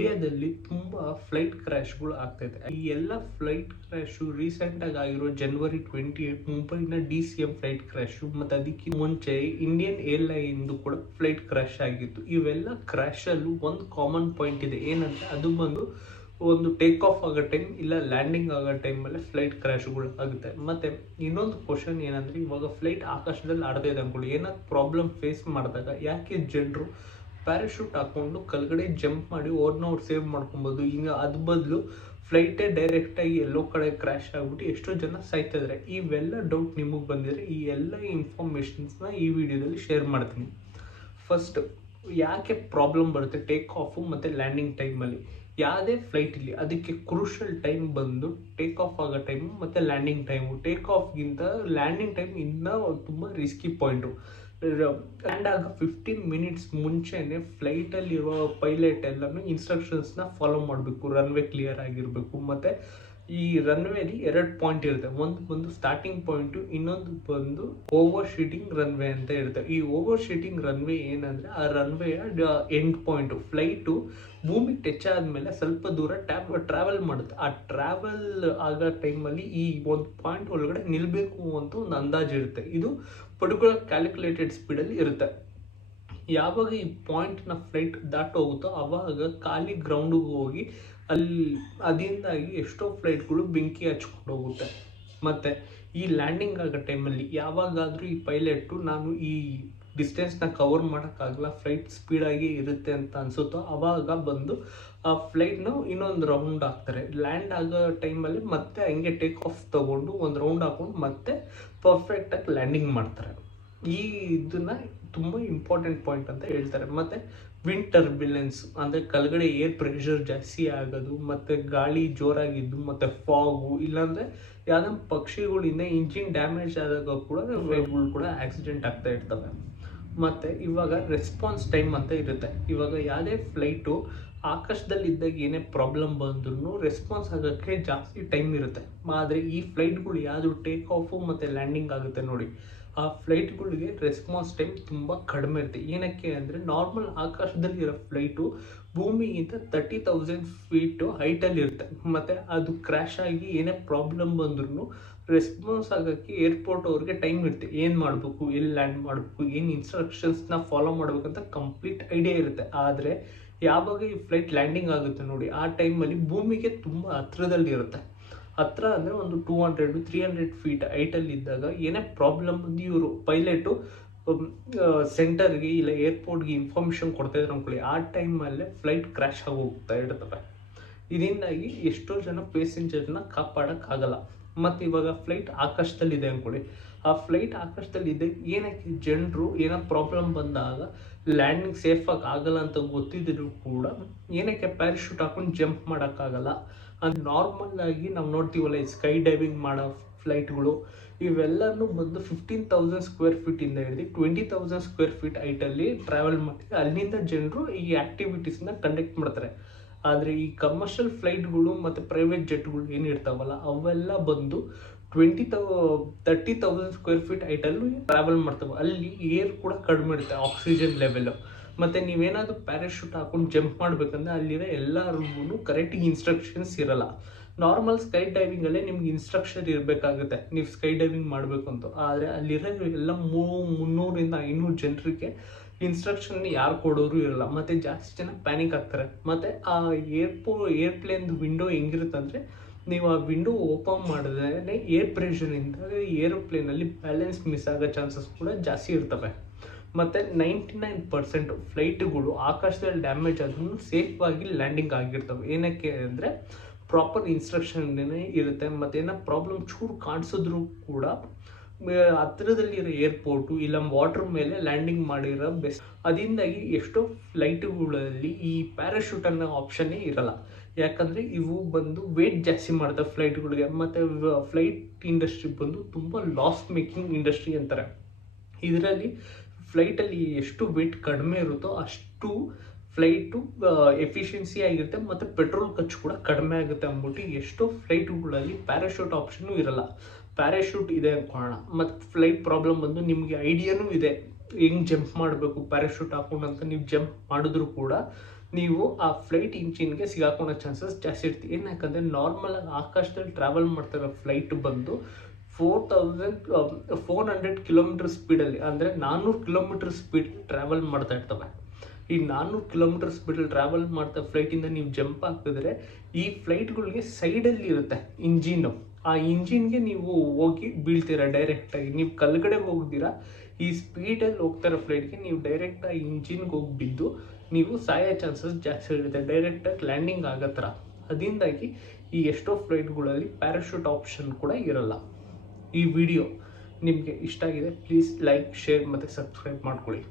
ಇಂಡಿಯಾದಲ್ಲಿ ತುಂಬಾ ಫ್ಲೈಟ್ ಕ್ರ್ಯಾಶ್ಗಳು ಆಗ್ತೈತೆ. ಈ ಎಲ್ಲ ಫ್ಲೈಟ್ ಕ್ರ್ಯಾಶು ರೀಸೆಂಟ್ ಆಗಿ ಆಗಿರೋ ಜನವರಿ 28 ಮುಂಬೈನ DCM ಫ್ಲೈಟ್ ಕ್ರ್ಯಾಶು ಮತ್ತೆ ಅದಕ್ಕೆ ಮುಂಚೆ ಇಂಡಿಯನ್ ಏರ್ಲೈನ್ ಕೂಡ ಫ್ಲೈಟ್ ಕ್ರ್ಯಾಶ್ ಆಗಿತ್ತು. ಇವೆಲ್ಲ ಕ್ರ್ಯಾಶ್ ಅಲ್ಲೂ ಒಂದು ಕಾಮನ್ ಪಾಯಿಂಟ್ ಇದೆ, ಏನಂದ್ರೆ ಅದು ಬಂದು ಒಂದು ಟೇಕ್ ಆಫ್ ಆಗೋ ಟೈಮ್ ಇಲ್ಲ ಲ್ಯಾಂಡಿಂಗ್ ಆಗೋ ಟೈಮಲ್ಲಿ ಫ್ಲೈಟ್ ಕ್ರ್ಯಾಶ್ಗಳು ಆಗುತ್ತೆ. ಮತ್ತೆ ಇನ್ನೊಂದು ಕ್ವಶನ್ ಏನಂದ್ರೆ, ಇವಾಗ ಫ್ಲೈಟ್ ಆಕಾಶದಲ್ಲಿ ಆಡ್ತಾ ಇದೆ ಅನ್ಕೊಳ್ಳಿ, ಏನಾದ್ರು ಪ್ರಾಬ್ಲಮ್ ಫೇಸ್ ಮಾಡಿದಾಗ ಯಾಕೆ ಜನರು ಪ್ಯಾರಾಶೂಟ್ ಹಾಕೊಂಡು ಕೆಳಗಡೆ ಜಂಪ್ ಮಾಡಿ ಅವ್ರನ್ನ ಸೇವ್ ಮಾಡ್ಕೊಬೋದು? ಈಗ ಅದ್ ಬದಲು ಫ್ಲೈಟೇ ಡೈರೆಕ್ಟಾಗಿ ಎಲ್ಲೋ ಕಡೆ ಕ್ರ್ಯಾಶ್ ಆಗ್ಬಿಟ್ಟು ಎಷ್ಟೋ ಜನ ಸಾಯ್ತಾ ಇದ್ದಾರೆ. ಇವೆಲ್ಲ ಡೌಟ್ ನಿಮಗೆ ಬಂದಿದ್ರೆ ಈ ಎಲ್ಲ ಇನ್ಫಾರ್ಮೇಷನ್ಸ್ನ ಈ ವಿಡಿಯೋದಲ್ಲಿ ಶೇರ್ ಮಾಡ್ತೀನಿ. ಫಸ್ಟ್, ಯಾಕೆ ಪ್ರಾಬ್ಲಮ್ ಬರುತ್ತೆ ಟೇಕ್ ಆಫು ಮತ್ತು ಲ್ಯಾಂಡಿಂಗ್ ಟೈಮಲ್ಲಿ? ಯಾವುದೇ ಫ್ಲೈಟ್ ಇಲ್ಲಿ ಅದಕ್ಕೆ ಕ್ರೂಷಲ್ ಟೈಮ್ ಬಂದು ಟೇಕ್ ಆಫ್ ಆಗೋ ಟೈಮು ಮತ್ತು ಲ್ಯಾಂಡಿಂಗ್ ಟೈಮು. ಟೇಕ್ ಆಫ್ಗಿಂತ ಲ್ಯಾಂಡಿಂಗ್ ಟೈಮ್ ಇನ್ನೂ ತುಂಬ ರಿಸ್ಕಿ ಪಾಯಿಂಟು. ಲ್ಯಾಂಡ್ ಆಗ 15 ಮಿನಿಟ್ಸ್ ಮುಂಚೆನೆ ಫ್ಲೈಟಲ್ಲಿರೋ ಪೈಲಟ್ ಎಲ್ಲನೂ ಇನ್ಸ್ಟ್ರಕ್ಷನ್ಸ್ನ ಫಾಲೋ ಮಾಡಬೇಕು. ರನ್ವೇ ಕ್ಲಿಯರ್ ಆಗಿರಬೇಕು. ಮತ್ತು ಈ ರನ್ವೇಲಿ 2 ಪಾಯಿಂಟ್ ಇರುತ್ತೆ. ಒಂದು ಬಂದು ಸ್ಟಾರ್ಟಿಂಗ್ ಪಾಯಿಂಟು, ಇನ್ನೊಂದು ಬಂದು ಓವರ್ ಶೀಟಿಂಗ್ ರನ್ವೇ ಅಂತ ಇರುತ್ತೆ. ಈ ಓವರ್ ಶೀಟಿಂಗ್ ರನ್ವೇ ಏನಂದರೆ ಆ ರನ್ವೇಯ ಎಂಡ್ ಪಾಯಿಂಟು. ಫ್ಲೈಟು ಭೂಮಿಗೆ ಟಚ್ ಆದಮೇಲೆ ಸ್ವಲ್ಪ ದೂರ ಟ್ರಾವೆಲ್ ಮಾಡುತ್ತೆ. ಆ ಟ್ರಾವೆಲ್ ಆಗೋ ಟೈಮಲ್ಲಿ ಈ ಒಂದು ಪಾಯಿಂಟ್ ಒಳಗಡೆ ನಿಲ್ಲಬೇಕು ಅಂತ ಒಂದು ಅಂದಾಜು ಇರುತ್ತೆ. ಇದು ಪರ್ಟಿಕ್ಯುಲರ್ ಕ್ಯಾಲ್ಕುಲೇಟೆಡ್ ಸ್ಪೀಡಲ್ಲಿ ಇರುತ್ತೆ. ಯಾವಾಗ ಈ ಪಾಯಿಂಟ್ನ ಫ್ಲೈಟ್ ದಾಟೋಗುತ್ತೋ ಆವಾಗ ಖಾಲಿ ಗ್ರೌಂಡಿಗೆ ಹೋಗಿ ಅಲ್ಲಿ ಅದರಿಂದಾಗಿ ಎಷ್ಟೋ ಫ್ಲೈಟ್ಗಳು ಬೆಂಕಿ ಹಚ್ಕೊಂಡು ಹೋಗುತ್ತೆ. ಮತ್ತು ಈ ಲ್ಯಾಂಡಿಂಗ್ ಆಗೋ ಟೈಮಲ್ಲಿ ಯಾವಾಗಾದರೂ ಈ ಪೈಲಟ್ಟು ನಾನು ಈ ಡಿಸ್ಟೆನ್ಸ್ನ ಕವರ್ ಮಾಡೋಕ್ಕಾಗಲ್ಲ, ಫ್ಲೈಟ್ ಸ್ಪೀಡಾಗಿ ಇರುತ್ತೆ ಅಂತ ಅನಿಸುತ್ತೋ ಆವಾಗ ಬಂದು ಆ ಫ್ಲೈಟ್ನ ಇನ್ನೊಂದು ರೌಂಡ್ ಹಾಕ್ತಾರೆ. ಲ್ಯಾಂಡ್ ಆಗೋ ಟೈಮಲ್ಲಿ ಮತ್ತೆ ಹಂಗೆ ಟೇಕ್ ಆಫ್ ತೊಗೊಂಡು ಒಂದು ರೌಂಡ್ ಹಾಕ್ಕೊಂಡು ಮತ್ತೆ ಪರ್ಫೆಕ್ಟಾಗಿ ಲ್ಯಾಂಡಿಂಗ್ ಮಾಡ್ತಾರೆ. ಈ ಇದನ್ನ ತುಂಬ ಇಂಪಾರ್ಟೆಂಟ್ ಪಾಯಿಂಟ್ ಅಂತ ಹೇಳ್ತಾರೆ. ಮತ್ತು ವಿಂಡ್ ಟರ್ಬ್ಯುಲೆನ್ಸ್ ಅಂದರೆ ಕೆಳಗಡೆ ಏರ್ ಪ್ರೆಷರ್ ಜಾಸ್ತಿ ಆಗೋದು, ಮತ್ತು ಗಾಳಿ ಜೋರಾಗಿದ್ದು, ಮತ್ತು ಫಾಗು, ಇಲ್ಲಾಂದರೆ ಯಾವುದೋ ಪಕ್ಷಿಗಳಿಂದ ಇಂಜಿನ್ ಡ್ಯಾಮೇಜ್ ಆದಾಗ ಕೂಡ ಫ್ಲೈಟ್ಗಳು ಕೂಡ ಆಕ್ಸಿಡೆಂಟ್ ಆಗ್ತಾ ಇರ್ತವೆ. ಮತ್ತು ಇವಾಗ ರೆಸ್ಪಾನ್ಸ್ ಟೈಮ್ ಅಂತ ಇರುತ್ತೆ. ಇವಾಗ ಯಾವುದೇ ಫ್ಲೈಟು ಆಕಾಶದಲ್ಲಿದ್ದಾಗ ಏನೇ ಪ್ರಾಬ್ಲಮ್ ಬಂದ್ರೂ ರೆಸ್ಪಾನ್ಸ್ ಆಗೋಕ್ಕೆ ಜಾಸ್ತಿ ಟೈಮ್ ಇರುತ್ತೆ. ಆದರೆ ಈ ಫ್ಲೈಟ್ಗಳು ಯಾವುದು ಟೇಕ್ ಆಫು ಮತ್ತು ಲ್ಯಾಂಡಿಂಗ್ ಆಗುತ್ತೆ ನೋಡಿ, ಆ ಫ್ಲೈಟ್ಗಳಿಗೆ ರೆಸ್ಪಾನ್ಸ್ ಟೈಮ್ ತುಂಬ ಕಡಿಮೆ ಇರುತ್ತೆ. ಏನಕ್ಕೆ ಅಂದರೆ ನಾರ್ಮಲ್ ಆಕಾಶದಲ್ಲಿರೋ ಫ್ಲೈಟು ಭೂಮಿಗಿಂತ 30,000 ಫೀಟು ಹೈಟಲ್ಲಿ ಇರುತ್ತೆ. ಮತ್ತು ಅದು ಕ್ರ್ಯಾಶ್ ಆಗಿ ಏನೇ ಪ್ರಾಬ್ಲಮ್ ಬಂದ್ರೂ ರೆಸ್ಪಾನ್ಸ್ ಆಗೋಕ್ಕೆ ಏರ್ಪೋರ್ಟ್ ಅವ್ರಿಗೆ ಟೈಮ್ ಇರುತ್ತೆ. ಏನು ಮಾಡಬೇಕು, ಎಲ್ಲಿ ಲ್ಯಾಂಡ್ ಮಾಡಬೇಕು, ಏನು ಇನ್ಸ್ಟ್ರಕ್ಷನ್ಸ್ನ ಫಾಲೋ ಮಾಡಬೇಕಂತ ಕಂಪ್ಲೀಟ್ ಐಡಿಯಾ ಇರುತ್ತೆ. ಆದರೆ ಯಾವಾಗ ಈ ಫ್ಲೈಟ್ ಲ್ಯಾಂಡಿಂಗ್ ಆಗುತ್ತೆ ನೋಡಿ, ಆ ಟೈಮಲ್ಲಿ ಭೂಮಿಗೆ ತುಂಬ ಹತ್ರದಲ್ಲಿರುತ್ತೆ. ಹತ್ರ ಅಂದರೆ ಒಂದು 200-300 ಫೀಟ್ ಹೈಟಲ್ಲಿ ಇದ್ದಾಗ ಏನೇ ಪ್ರಾಬ್ಲಮ್ ಬಂದು ಇವರು ಪೈಲಟು ಸೆಂಟರ್ಗೆ ಇಲ್ಲ ಏರ್ಪೋರ್ಟ್ಗೆ ಇನ್ಫಾರ್ಮೇಷನ್ ಕೊಡ್ತಾ ಇದ್ರು ಅಂದ್ಕೊಳ್ಳಿ, ಆ ಟೈಮಲ್ಲೇ ಫ್ಲೈಟ್ ಕ್ರ್ಯಾಶ್ ಆಗಿ ಹೋಗ್ತಾ ಇರ್ತವೆ. ಇದರಿಂದಾಗಿ ಎಷ್ಟೋ ಜನ ಪ್ಯಾಸೆಂಜರ್ನ ಕಾಪಾಡೋಕ್ಕಾಗಲ್ಲ. ಮತ್ತು ಇವಾಗ ಫ್ಲೈಟ್ ಆಕಾಶದಲ್ಲಿದೆ ಅಂದ್ಕೊಳ್ಳಿ, ಆ ಫ್ಲೈಟ್ ಆಕಾಶದಲ್ಲಿದೆ ಏನಕ್ಕೆ ಜನರು ಏನೋ ಪ್ರಾಬ್ಲಮ್ ಬಂದಾಗ ಲ್ಯಾಂಡಿಂಗ್ ಸೇಫಾಗಿ ಆಗಲ್ಲ ಅಂತ ಗೊತ್ತಿದ್ರು ಕೂಡ ಏನಕ್ಕೆ ಪ್ಯಾರಾಶೂಟ್ ಹಾಕೊಂಡು ಜಂಪ್ ಮಾಡೋಕ್ಕಾಗಲ್ಲ? ಅದು ನಾರ್ಮಲ್ ಆಗಿ ನಾವು ನೋಡ್ತೀವಲ್ಲ, ಈ ಸ್ಕೈ ಡೈವಿಂಗ್ ಮಾಡೋ ಫ್ಲೈಟ್ಗಳು ಇವೆಲ್ಲನೂ ಬಂದು 15,000 ಸ್ಕ್ವೇರ್ ಫೀಟಿಂದ ಹಿಡಿದು 20,000 ಸ್ಕ್ವೇರ್ ಫೀಟ್ ಹೈಟಲ್ಲಿ ಟ್ರಾವೆಲ್ ಮಾಡಿ ಅಲ್ಲಿಂದ ಜನರು ಈ ಆ್ಯಕ್ಟಿವಿಟೀಸ್ನ ಕಂಡಕ್ಟ್ ಮಾಡ್ತಾರೆ. ಆದರೆ ಈ ಕಮರ್ಷಿಯಲ್ ಫ್ಲೈಟ್ಗಳು ಮತ್ತು ಪ್ರೈವೇಟ್ ಜೆಟ್ಗಳು ಏನಿರ್ತಾವಲ್ಲ ಅವೆಲ್ಲ ಬಂದು 30,000 ಸ್ಕ್ವೇರ್ ಫೀಟ್ ಹೈಟಲ್ಲೂ ಟ್ರಾವೆಲ್ ಮಾಡ್ತವೆ. ಅಲ್ಲಿ ಏರ್ ಕೂಡ ಕಡಿಮೆ ಇರುತ್ತೆ, ಆಕ್ಸಿಜನ್ ಲೆವೆಲ್ಲು. ಮತ್ತು ನೀವೇನಾದರೂ ಪ್ಯಾರಾಶೂಟ್ ಹಾಕೊಂಡು ಜಂಪ್ ಮಾಡಬೇಕಂದ್ರೆ ಅಲ್ಲಿರೋ ಎಲ್ಲರಿಗೂ ಕರೆಕ್ಟಿಗೆ ಇನ್ಸ್ಟ್ರಕ್ಷನ್ಸ್ ಇರಲ್ಲ. ನಾರ್ಮಲ್ ಸ್ಕೈ ಡೈವಿಂಗಲ್ಲೇ ನಿಮ್ಗೆ ಇನ್ಸ್ಟ್ರಕ್ಷನ್ ಇರಬೇಕಾಗುತ್ತೆ ನೀವು ಸ್ಕೈ ಡೈವಿಂಗ್ ಮಾಡಬೇಕು ಅಂತ. ಆದರೆ ಅಲ್ಲಿರೋ ಎಲ್ಲ 300-500 ಜನರಿಗೆ ಇನ್ಸ್ಟ್ರಕ್ಷನ್ ಯಾರು ಕೊಡೋರು ಇರಲ್ಲ. ಮತ್ತು ಜಾಸ್ತಿ ಜನ ಪ್ಯಾನಿಕ್ ಆಗ್ತಾರೆ. ಮತ್ತು ಆ ಏರ್ಪ್ಲೇನ್ದು ವಿಂಡೋ ಹೆಂಗಿರುತ್ತೆ ಅಂದರೆ, ನೀವು ಆ ವಿಂಡೋ ಓಪನ್ ಮಾಡಿದ್ರೆ ಏರ್ ಪ್ರೆಷರಿಂದ ಏರೋಪ್ಲೇನಲ್ಲಿ ಬ್ಯಾಲೆನ್ಸ್ ಮಿಸ್ ಆಗೋ ಚಾನ್ಸಸ್ ಕೂಡ ಜಾಸ್ತಿ ಇರ್ತವೆ. ಮತ್ತು 99% ಫ್ಲೈಟ್ಗಳು ಆಕಾಶದಲ್ಲಿ ಡ್ಯಾಮೇಜ್ ಆದ್ರೂ ಸೇಫಾಗಿ ಲ್ಯಾಂಡಿಂಗ್ ಆಗಿರ್ತವೆ. ಏನಕ್ಕೆ ಅಂದರೆ ಪ್ರಾಪರ್ ಇನ್ಸ್ಟ್ರಕ್ಷನ್ ಇರುತ್ತೆ. ಮತ್ತು ಏನೋ ಪ್ರಾಬ್ಲಮ್ ಚೂರು ಕಾಣಿಸಿದ್ರು ಕೂಡ ಹತ್ತಿರದಲ್ಲಿರೋ ಏರ್ಪೋರ್ಟು ಇಲ್ಲ ವಾಟರ್ ಮೇಲೆ ಲ್ಯಾಂಡಿಂಗ್ ಮಾಡಿರೋ ಬೆಸ್ಟ್. ಅದರಿಂದಾಗಿ ಎಷ್ಟೋ ಫ್ಲೈಟ್ಗಳಲ್ಲಿ ಈ ಪ್ಯಾರಾಶೂಟ್ ಅನ್ನೋ ಆಪ್ಷನ್ನೇ ಇರಲ್ಲ. ಯಾಕಂದರೆ ಇವು ಬಂದು ವೇಟ್ ಜಾಸ್ತಿ ಮಾಡ್ತವೆ ಫ್ಲೈಟ್ಗಳಿಗೆ. ಮತ್ತು ಫ್ಲೈಟ್ ಇಂಡಸ್ಟ್ರಿ ಬಂದು ತುಂಬ ಲಾಸ್ ಮೇಕಿಂಗ್ ಇಂಡಸ್ಟ್ರಿ ಅಂತಾರೆ. ಇದರಲ್ಲಿ ಫ್ಲೈಟಲ್ಲಿ ಎಷ್ಟು ವೇಟ್ ಕಡಿಮೆ ಇರುತ್ತೋ ಅಷ್ಟು ಫ್ಲೈಟು ಎಫಿಷಿಯನ್ಸಿ ಆಗಿರುತ್ತೆ ಮತ್ತು ಪೆಟ್ರೋಲ್ ಖರ್ಚು ಕೂಡ ಕಡಿಮೆ ಆಗುತ್ತೆ ಅಂದ್ಬಿಟ್ಟು ಎಷ್ಟೋ ಫ್ಲೈಟ್ಗಳಲ್ಲಿ ಪ್ಯಾರಾಶೂಟ್ ಆಪ್ಷನ್ನು ಇರಲ್ಲ. ಪ್ಯಾರಾಶೂಟ್ ಇದೆ ಅಂದ್ಕೊಳ್ಳೋಣ, ಮತ್ತು ಫ್ಲೈಟ್ ಪ್ರಾಬ್ಲಮ್ ಬಂದು ನಿಮಗೆ ಐಡಿಯಾನೂ ಇದೆ ಹೆಂಗೆ ಜಂಪ್ ಮಾಡಬೇಕು ಪ್ಯಾರಾಶೂಟ್ ಹಾಕೊಂಡು ಅಂತ. ನೀವು ಜಂಪ್ ಮಾಡಿದ್ರು ಕೂಡ ನೀವು ಆ ಫ್ಲೈಟ್ ಇಂಜಿನ್ಗೆ ಸಿಗಾಕೊಳ್ಳೋ ಚಾನ್ಸಸ್ ಜಾಸ್ತಿ ಇರುತ್ತೆ. ಏನಕ್ಕೆ ನಾರ್ಮಲ್ ಆಗಿ ಆಕಾಶದಲ್ಲಿ ಟ್ರಾವೆಲ್ ಮಾಡ್ತಿರೋ ಫ್ಲೈಟ್ ಬಂದು 4,400 ಕಿಲೋಮೀಟರ್ ಸ್ಪೀಡಲ್ಲಿ, ಅಂದರೆ 400 ಕಿಲೋಮೀಟರ್ ಸ್ಪೀಡ್ ಟ್ರಾವೆಲ್ ಮಾಡ್ತಾ ಇರ್ತವೆ. ಈ 400 ಕಿಲೋಮೀಟರ್ ಸ್ಪೀಡಲ್ಲಿ ಟ್ರಾವೆಲ್ ಮಾಡ್ತಾ ಫ್ಲೈಟಿಂದ ನೀವು ಜಂಪ್ ಆಗ್ತಿದ್ರೆ ಈ ಫ್ಲೈಟ್ಗಳಿಗೆ ಸೈಡಲ್ಲಿ ಇರುತ್ತೆ ಇಂಜಿನ್ನು. ಆ ಇಂಜಿನ್ಗೆ ನೀವು ಹೋಗಿ ಬೀಳ್ತೀರಾ ಡೈರೆಕ್ಟಾಗಿ. ನೀವು ಕೆಳಗಡೆ ಹೋಗ್ದಿರಾ ಈ ಸ್ಪೀಡಲ್ಲಿ ಹೋಗ್ತಾರೋ ಫ್ಲೈಟ್ಗೆ ನೀವು ಡೈರೆಕ್ಟ್ ಆ ಇಂಜಿನ್ಗೆ ಹೋಗಿ ಬಿದ್ದು ನೀವು ಸಾಯೋ ಚಾನ್ಸಸ್ ಜಾಸ್ತಿ ಇರುತ್ತೆ, ಡೈರೆಕ್ಟಾಗಿ ಲ್ಯಾಂಡಿಂಗ್ ಆಗೋ ಥರ. ಅದರಿಂದಾಗಿ ಈ ಎಷ್ಟೋ ಫ್ಲೈಟ್ಗಳಲ್ಲಿ ಪ್ಯಾರಾಶೂಟ್ ಆಪ್ಷನ್ ಕೂಡ ಇರಲ್ಲ. ಈ ವಿಡಿಯೋ ನಿಮಗೆ ಇಷ್ಟ ಆಗಿದೆ, ಪ್ಲೀಸ್ ಲೈಕ್, ಶೇರ್ ಮತ್ತು ಸಬ್ಸ್ಕ್ರೈಬ್ ಮಾಡ್ಕೊಳ್ಳಿ.